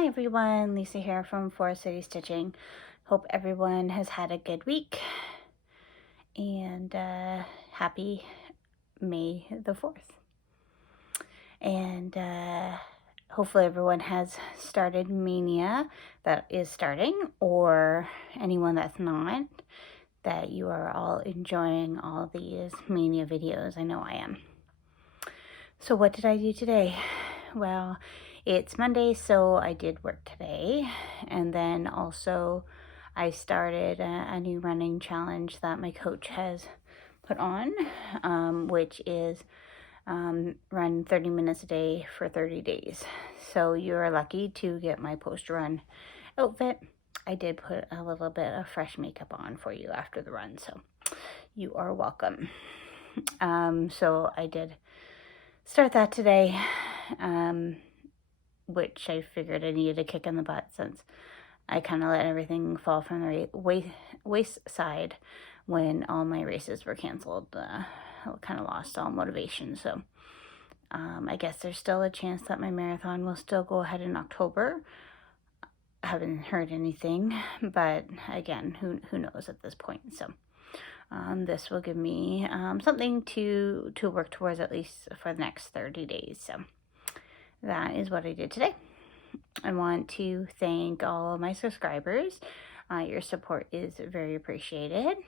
Hi everyone, Lisa here from Forest City Stitching. Hope everyone has had a good week and happy May the 4th. And hopefully everyone has started Mania that is starting, or anyone that's not, that you are all enjoying all these Mania videos. I know I am. So what did I do today? Well, it's Monday, so I did work today, and then also I started a new running challenge that my coach has put on, which is run 30 minutes a day for 30 days. So you're lucky to get my post-run outfit. I did put a little bit of fresh makeup on for you after the run, so you are welcome. So I did start that today, which I figured I needed a kick in the butt since I kind of let everything fall from the waist side when all my races were canceled. I kind of lost all motivation. So I guess there's still a chance that my marathon will still go ahead in October. I haven't heard anything, but again, who knows at this point. So this will give me something to work towards, at least for the next 30 days. So that is what I did today. I want to thank all of my subscribers. Your support is very appreciated.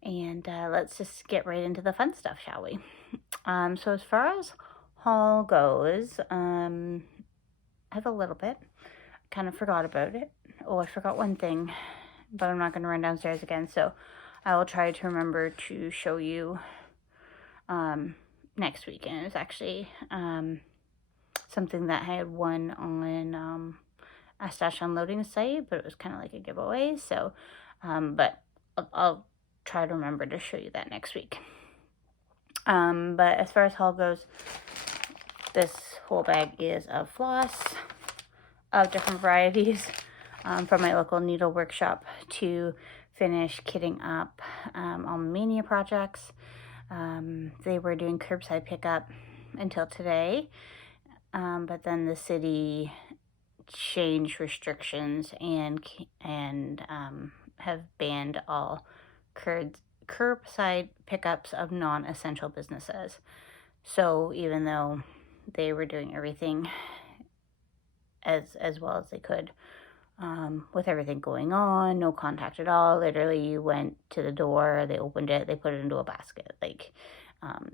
And let's just get right into the fun stuff, shall we? So as far as haul goes, I have a little bit. I kind of forgot about it. Oh, I forgot one thing, but I'm not going to run downstairs again. So I will try to remember to show you next week. And it's actually something that I had won on a stash unloading site, but it was kind of like a giveaway. So, but I'll try to remember to show you that next week. But as far as haul goes, this whole bag is of floss of different varieties from my local needle workshop to finish kitting up all my Mania projects. They were doing curbside pickup until today. But then the city changed restrictions and have banned all curbside pickups of non-essential businesses. So even though they were doing everything as well as they could, with everything going on, no contact at all. Literally, you went to the door, they opened it, they put it into a basket. Like,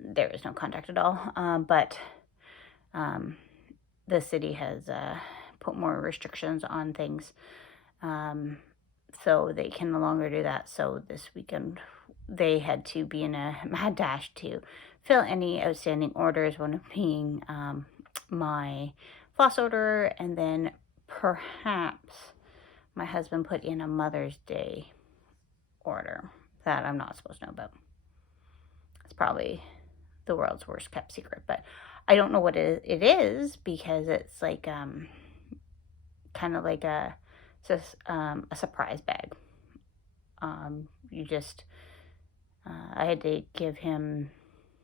there was no contact at all. But the city has put more restrictions on things, so they can no longer do that. So this weekend they had to be in a mad dash to fill any outstanding orders, one of being my floss order, and then perhaps my husband put in a Mother's Day order that I'm not supposed to know about. It's probably the world's worst kept secret, but I don't know what it is, because it's like kind of like a surprise bag. You just I had to give him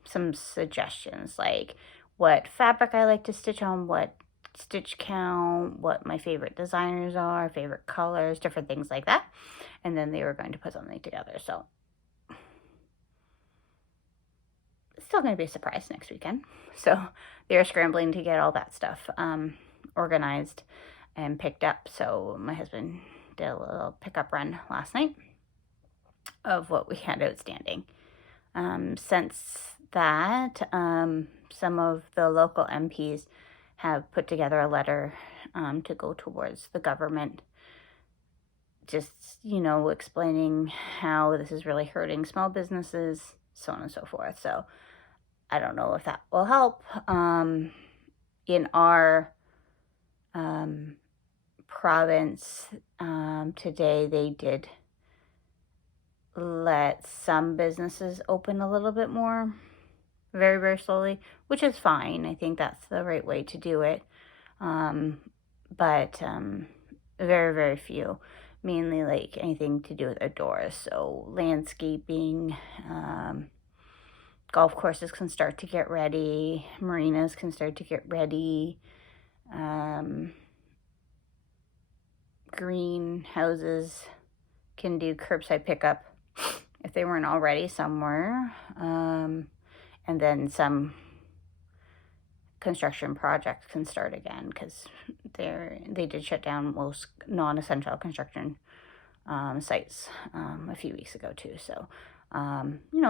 some suggestions, like what fabric I like to stitch on, what stitch count, what my favorite designers are, favorite colors, different things like that. And then they were going to put something together. So it's still going to be a surprise next weekend. So they're scrambling to get all that stuff organized and picked up. So my husband did a little pickup run last night of what we had outstanding. Since that, some of the local MPs have put together a letter to go towards the government, just, explaining how this is really hurting small businesses, so on and so forth. So I don't know if that will help. In our province, today they did let some businesses open a little bit more, very, very slowly, which is fine. I think that's the right way to do it. But very, very few, mainly like anything to do with outdoors. So landscaping, golf courses can start to get ready, marinas can start to get ready, greenhouses can do curbside pickup if they weren't already somewhere. And then some construction projects can start again because they did shut down most non-essential construction sites a few weeks ago too. So,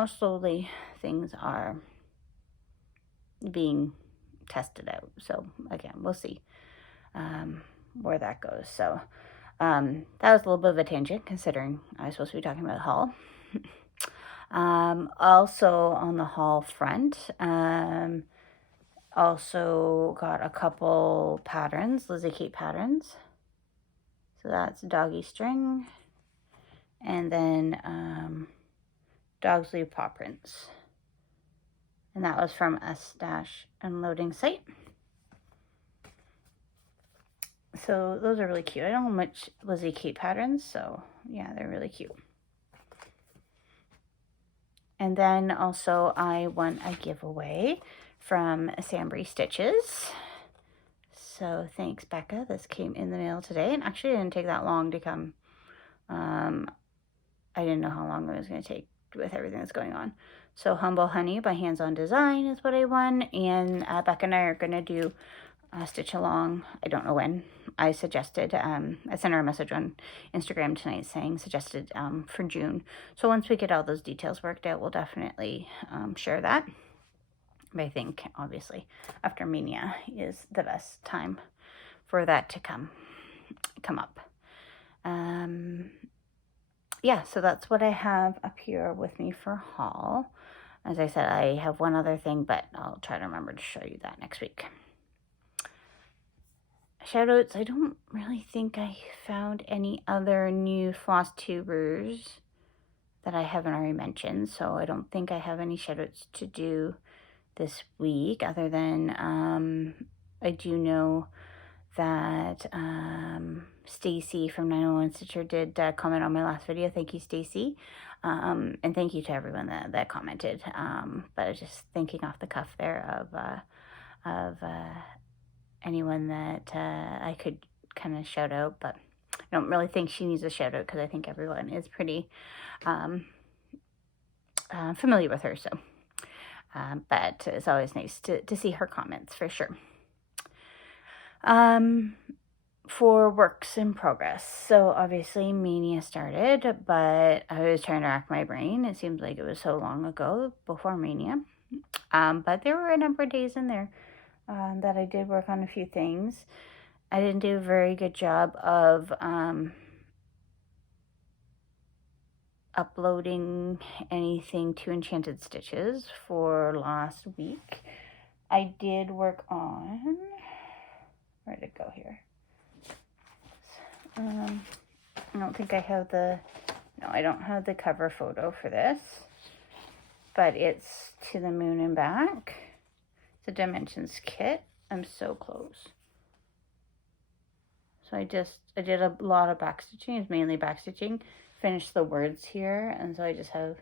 slowly things are being tested out. So again, we'll see where that goes. So that was a little bit of a tangent considering I was supposed to be talking about haul. Also on the haul front, also got a couple patterns, Lizzie Kate patterns. So that's doggy string and then dog sleeve paw prints. And that was from a stash unloading site. So those are really cute. I don't have much Lizzie Kate patterns, so yeah, they're really cute. And then also I won a giveaway from Sambry Stitches. So thanks, Becca. This came in the mail today, and actually it didn't take that long to come. I didn't know how long it was going to take with everything that's going on. So Humble Honey by Hands On Design is what I won, and Becca and I are going to do a stitch along. I don't know when. I suggested, I sent her a message on Instagram tonight saying suggested for June. So once we get all those details worked out, we'll definitely share that. But I think, obviously, after Mania is the best time for that to come up. Yeah, so that's what I have up here with me for haul. As I said, I have one other thing, but I'll try to remember to show you that next week. Shoutouts, I don't really think I found any other new floss tubers that I haven't already mentioned, so I don't think I have any shoutouts to do this week, other than I do know that Stacy from 901 Stitcher did comment on my last video. Thank you, Stacy. And thank you to everyone that commented. But I was just thinking off the cuff there of anyone that I could kind of shout out, but I don't really think she needs a shout out because I think everyone is pretty familiar with her. So, but it's always nice to see her comments for sure. For works in progress. So obviously Mania started, but I was trying to rack my brain. It seems like it was so long ago before Mania. But there were a number of days in there that I did work on a few things. I didn't do a very good job of uploading anything to Enchanted Stitches for last week. I did work on, where did it go here? I don't think I have I don't have the cover photo for this, but it's to the moon and back. It's a Dimensions kit. I'm so close. So I did a lot of backstitching. It's mainly backstitching. Finished the words here, and so I just have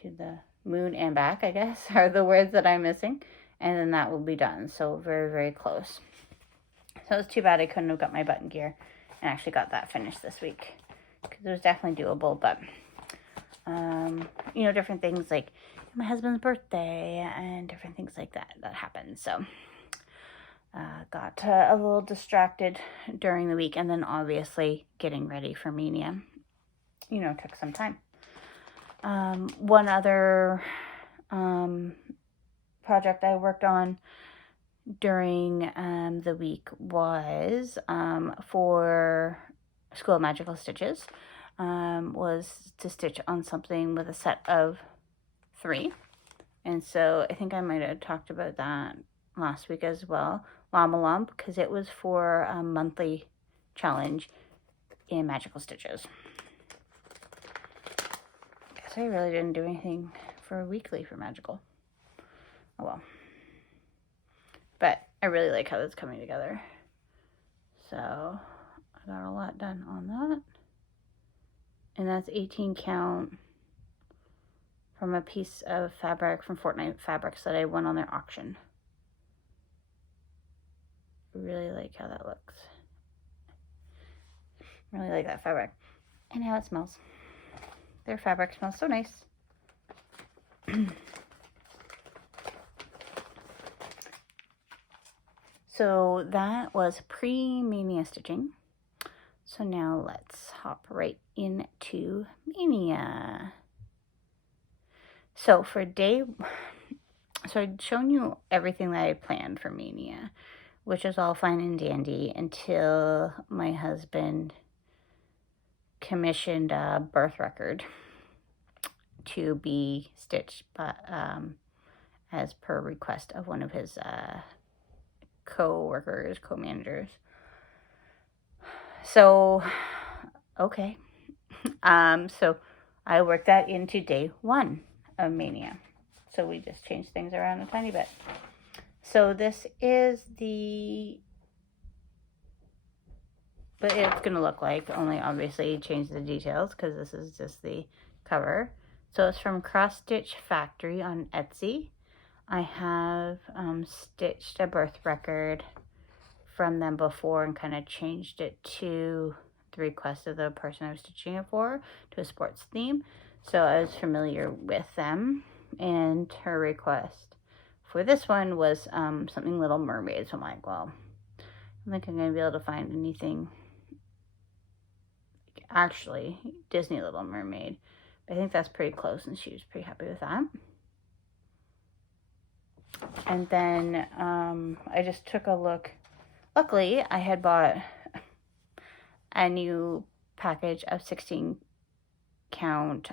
to the moon and back, I guess, are the words that I'm missing, and then that will be done. So very, very close. So it's too bad I couldn't have got my button gear and actually got that finished this week, because it was definitely doable. But different things like my husband's birthday and different things like that happened. So got a little distracted during the week, and then obviously getting ready for Mania, took some time. One other project I worked on during the week was for School of Magical Stitches, was to stitch on something with a set of 3. And so I think I might have talked about that last week as well. Llama Lump, because it was for a monthly challenge in Magical Stitches. Guess I really didn't do anything for weekly for Magical. Oh well. But I really like how that's coming together. So I got a lot done on that. And that's 18 count from a piece of fabric from Fortnite Fabrics that I won on their auction. Really like how that looks. really like that fabric. And how it smells. Their fabric smells so nice. So that was pre-mania stitching. So now let's hop right into mania. So for so I'd shown you everything that I planned for mania, which is all fine and dandy until my husband commissioned a birth record to be stitched, but as per request of one of his co-workers, co-managers. So, okay. So I worked that into day 1 of mania. So we just changed things around a tiny bit. So this is but it's going to look like, only obviously change the details because this is just the cover. So it's from Cross Stitch Factory on Etsy. I have stitched a birth record from them before and kind of changed it to the request of the person I was stitching it for, to a sports theme. So I was familiar with them, and her request for this one was something Little Mermaid. So I'm like, well, I don't think I'm going to be able to find anything actually Disney Little Mermaid. But I think that's pretty close, and she was pretty happy with that. And then I just took a look. Luckily, I had bought a new package of 16 count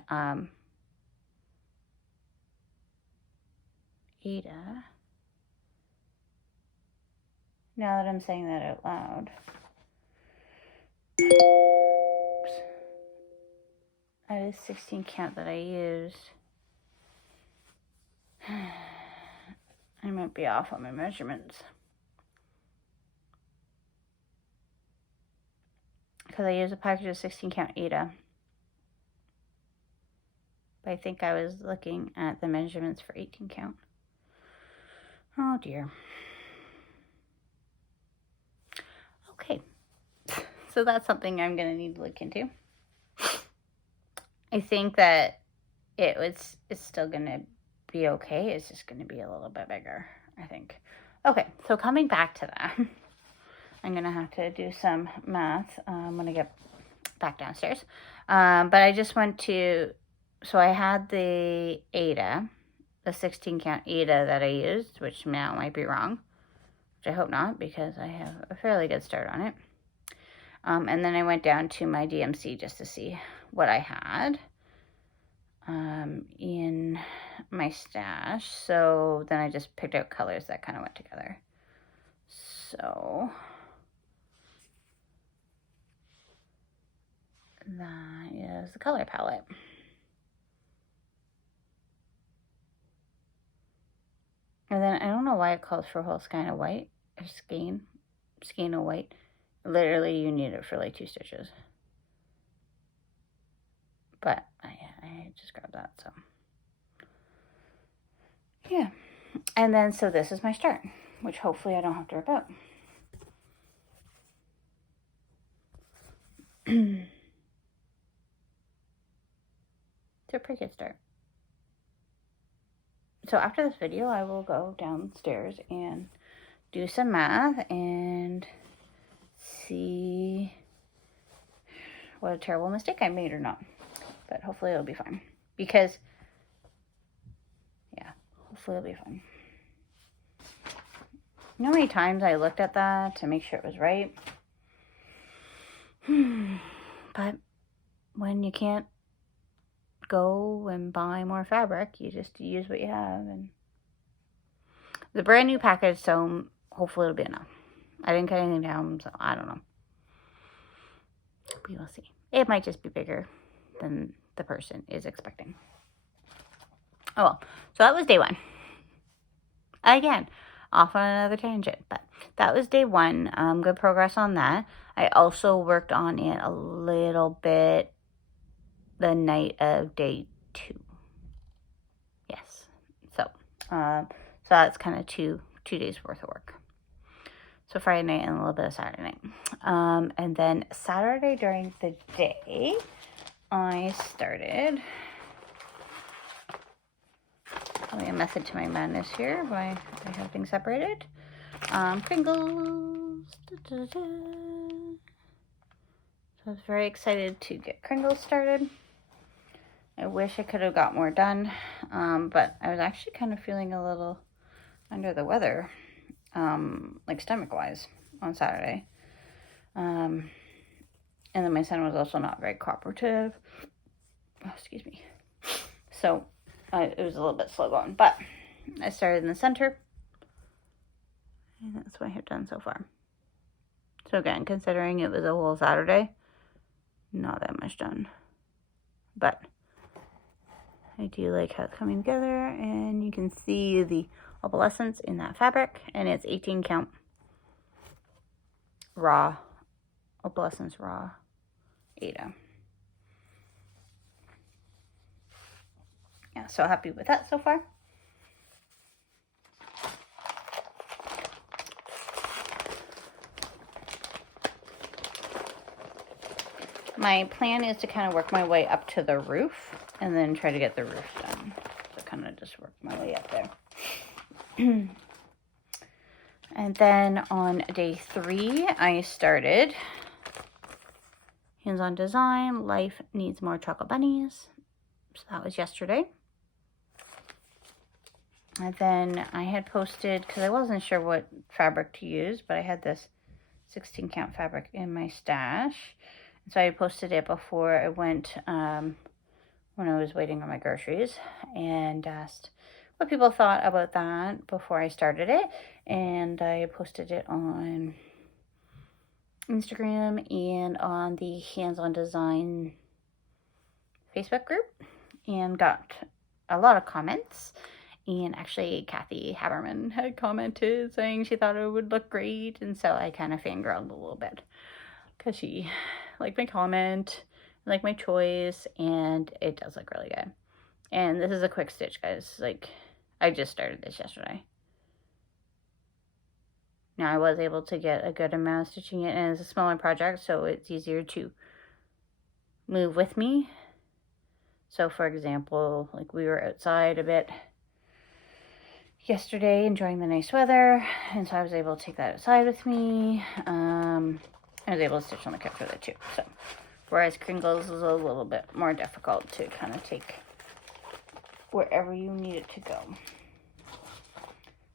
Ada. Now that I'm saying that out loud. Oops. That is 16 count that I used. I might be off on my measurements. Because I used a package of 16 count Ada. But I think I was looking at the measurements for 18 count. Oh dear. Okay. So that's something I'm going to need to look into. I think that it's still going to be okay. It's just going to be a little bit bigger, I think. Okay, so coming back to that, I'm going to have to do some math when I get back downstairs. But I just went to, so I had the Ada, the 16 count Ada that I used, which now might be wrong, which I hope not, because I have a fairly good start on it. And then I went down to my DMC just to see what I had in my stash. So then I just picked out colors that kind of went together. So that is the color palette. And then I don't know why it calls for whole skein of white, or skein of white. Literally, you need it for like 2 stitches. But I just grabbed that, so. Yeah. And then, so this is my start, which hopefully I don't have to rip out. It's a pretty good start. So after this video, I will go downstairs and do some math and see what a terrible mistake I made or not. But hopefully it'll be fine. Because, yeah, hopefully it'll be fine. You know how many times I looked at that to make sure it was right? But when you can't go and buy more fabric, you just use what you have. And the brand new package, so hopefully it'll be enough. I didn't cut anything down, so I don't know. We will see. It might just be bigger than the person is expecting. Oh well. So that was day 1. Again, off on another tangent, but that was day 1. Good progress on that. I also worked on it a little bit the night of day 2. Yes. So that's kind of two days worth of work. So Friday night and a little bit of Saturday night. And then Saturday during the day, I started. Probably a method to my madness here, why I have things separated. Kringles. Da, da, da. So I was very excited to get Kringles started. I wish I could have got more done, but I was actually kind of feeling a little under the weather, like stomach-wise, on Saturday. And then my son was also not very cooperative. Oh, excuse me. So it was a little bit slow going, but I started in the center, and that's what I have done so far. So again, considering it was a whole Saturday, not that much done, but I do like how it's coming together, and you can see the opalescence in that fabric, and it's 18 count raw, opalescence raw Aida. Yeah, so happy with that so far. My plan is to kind of work my way up to the roof and then try to get the roof done. So kind of just work my way up there. And then on day 3, I started hands-on design. Life needs more chocolate bunnies. So that was yesterday. And then I had posted, because I wasn't sure what fabric to use, but I had this 16 count fabric in my stash. So I posted it before I went, when I was waiting on my groceries, and asked what people thought about that before I started it. And I posted it on Instagram and on the Hands-On Design Facebook group, and got a lot of comments. And actually, Kathy Haberman had commented saying she thought it would look great, and so I kind of fangirled a little bit because she liked my comment, liked my choice, and it does look really good. And this is a quick stitch, guys. Like, I just started this yesterday. Now, I was able to get a good amount of stitching in, and it's a smaller project, so it's easier to move with me. So, for example, like we were outside a bit yesterday enjoying the nice weather, and so I was able to take that outside with me. I was able to stitch on the couch with it too. So, whereas Kringles is a little bit more difficult to kind of take wherever you need it to go.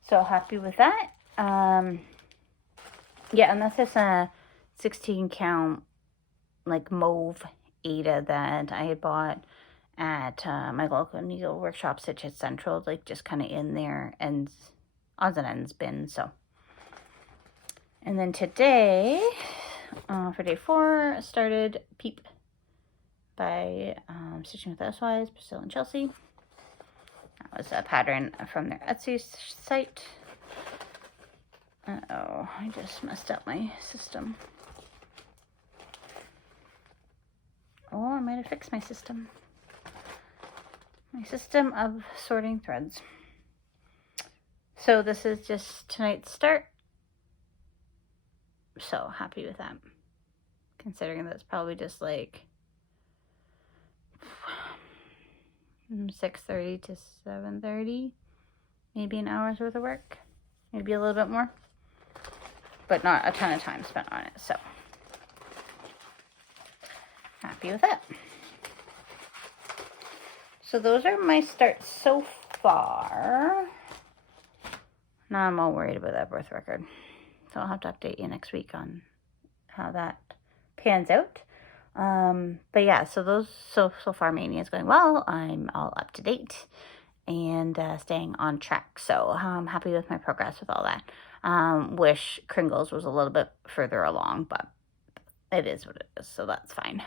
So happy with that. Yeah, and that's just a 16 count like mauve Aida that I had bought at my local needle workshop, Stitch It Central, like just kind of in there and odds and ends bin. So, and then today, for day 4, I started Peep by Stitching with Housewives, Priscilla and Chelsea. That was a pattern from their Etsy site. Uh-oh, I just messed up my system. Oh, I might have fixed my system. My system of sorting threads. So this is just tonight's start. So happy with that. Considering that's probably just like 6:30 to 7:30. Maybe an hour's worth of work. Maybe a little bit more. But not a ton of time spent on it. So happy with that. So those are my starts so far. Now I'm all worried about that birth record. So I'll have to update you next week on how that pans out. But yeah, so those so far Mania is going well. I'm all up to date and staying on track. So I'm happy with my progress with all that. Wish Kringles was a little bit further along, but it is what it is, so that's fine.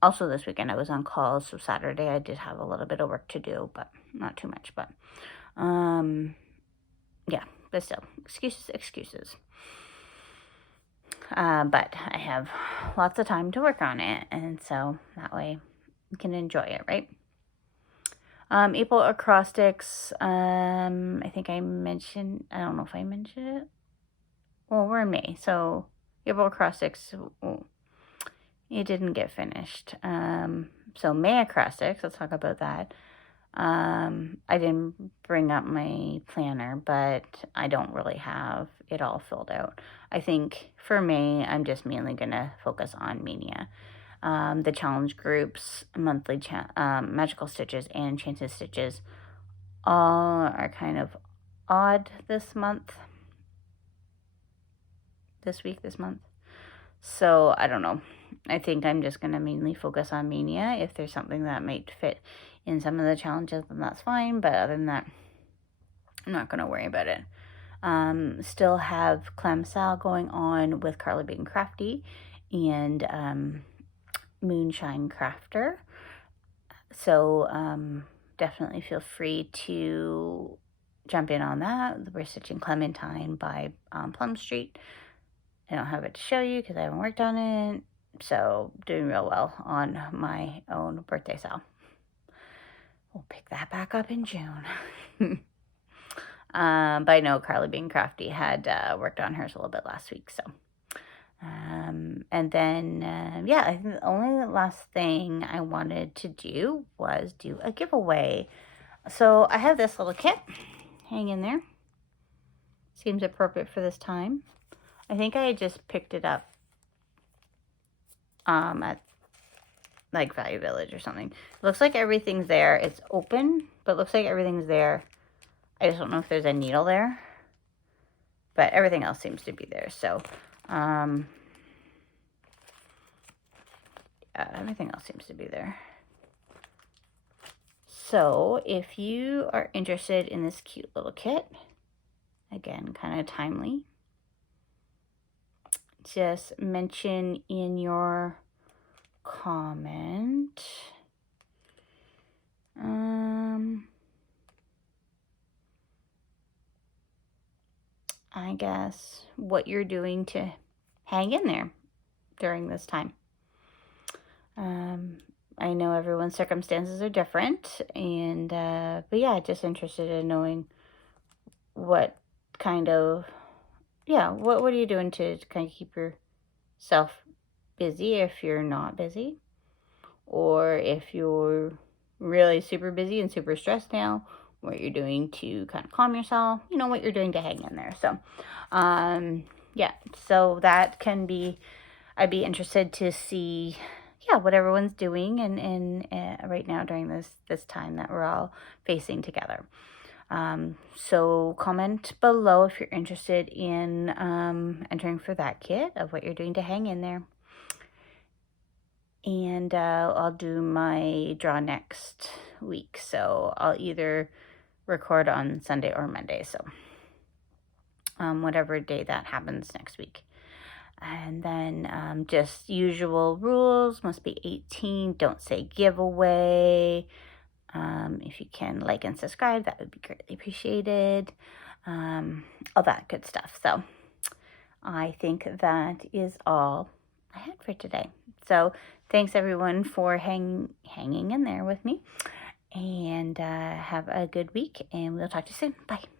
Also this weekend I was on call, so Saturday I did have a little bit of work to do, but not too much. But yeah, but still, excuses. But I have lots of time to work on it, and so that way you can enjoy it, right? April acrostics, I think I mentioned, I don't know if I mentioned it well, we're in May, so April acrostics, it didn't get finished. So May acrostics, let's talk about that. I didn't bring up my planner, but I don't really have it all filled out. I think for May, I'm just mainly going to focus on Mania. The challenge groups, monthly magical stitches and enchanted stitches all are kind of odd this month. This month. So I don't know. I think I'm just going to mainly focus on Mania. If there's something that might fit in some of the challenges, then that's fine. But other than that, I'm not going to worry about it. Still have Clam Sal going on with Carly Being Crafty and Moonshine Crafter. So definitely feel free to jump in on that. We're stitching Clementine by Plum Street. I don't have it to show you because I haven't worked on it. So doing real well on my own birthday sale. We'll pick that back up in June. But I know Carly Being Crafty had worked on hers a little bit last week. So, and then, yeah, I think the only last thing I wanted to do was do a giveaway. So I have this little kit. Hang in there. Seems appropriate for this time. I think I just picked it up at like Value Village or something. It looks like everything's there. It's open, but it looks like everything's there. I just don't know if there's a needle there, but everything else seems to be there. So, yeah, everything else seems to be there. So if you are interested in this cute little kit, again, kind of timely, just mention in your comment I guess what you're doing to hang in there during this time. I know everyone's circumstances are different, and but yeah, just interested in knowing what kind of, yeah, what are you doing to kind of keep yourself busy if you're not busy, or if you're really super busy and super stressed now, what you're doing to kind of calm yourself, you know, what you're doing to hang in there. So yeah, so that can be, I'd be interested to see, yeah, what everyone's doing and right now during this time that we're all facing together. So comment below if you're interested in entering for that kit of what you're doing to hang in there. And I'll do my draw next week. So I'll either record on Sunday or Monday. So whatever day that happens next week. And then just usual rules, must be 18. Don't say giveaway. If you can like and subscribe, that would be greatly appreciated. All that good stuff. So I think that is all I had for today. So thanks everyone for hanging in there with me, and have a good week, and we'll talk to you soon. Bye.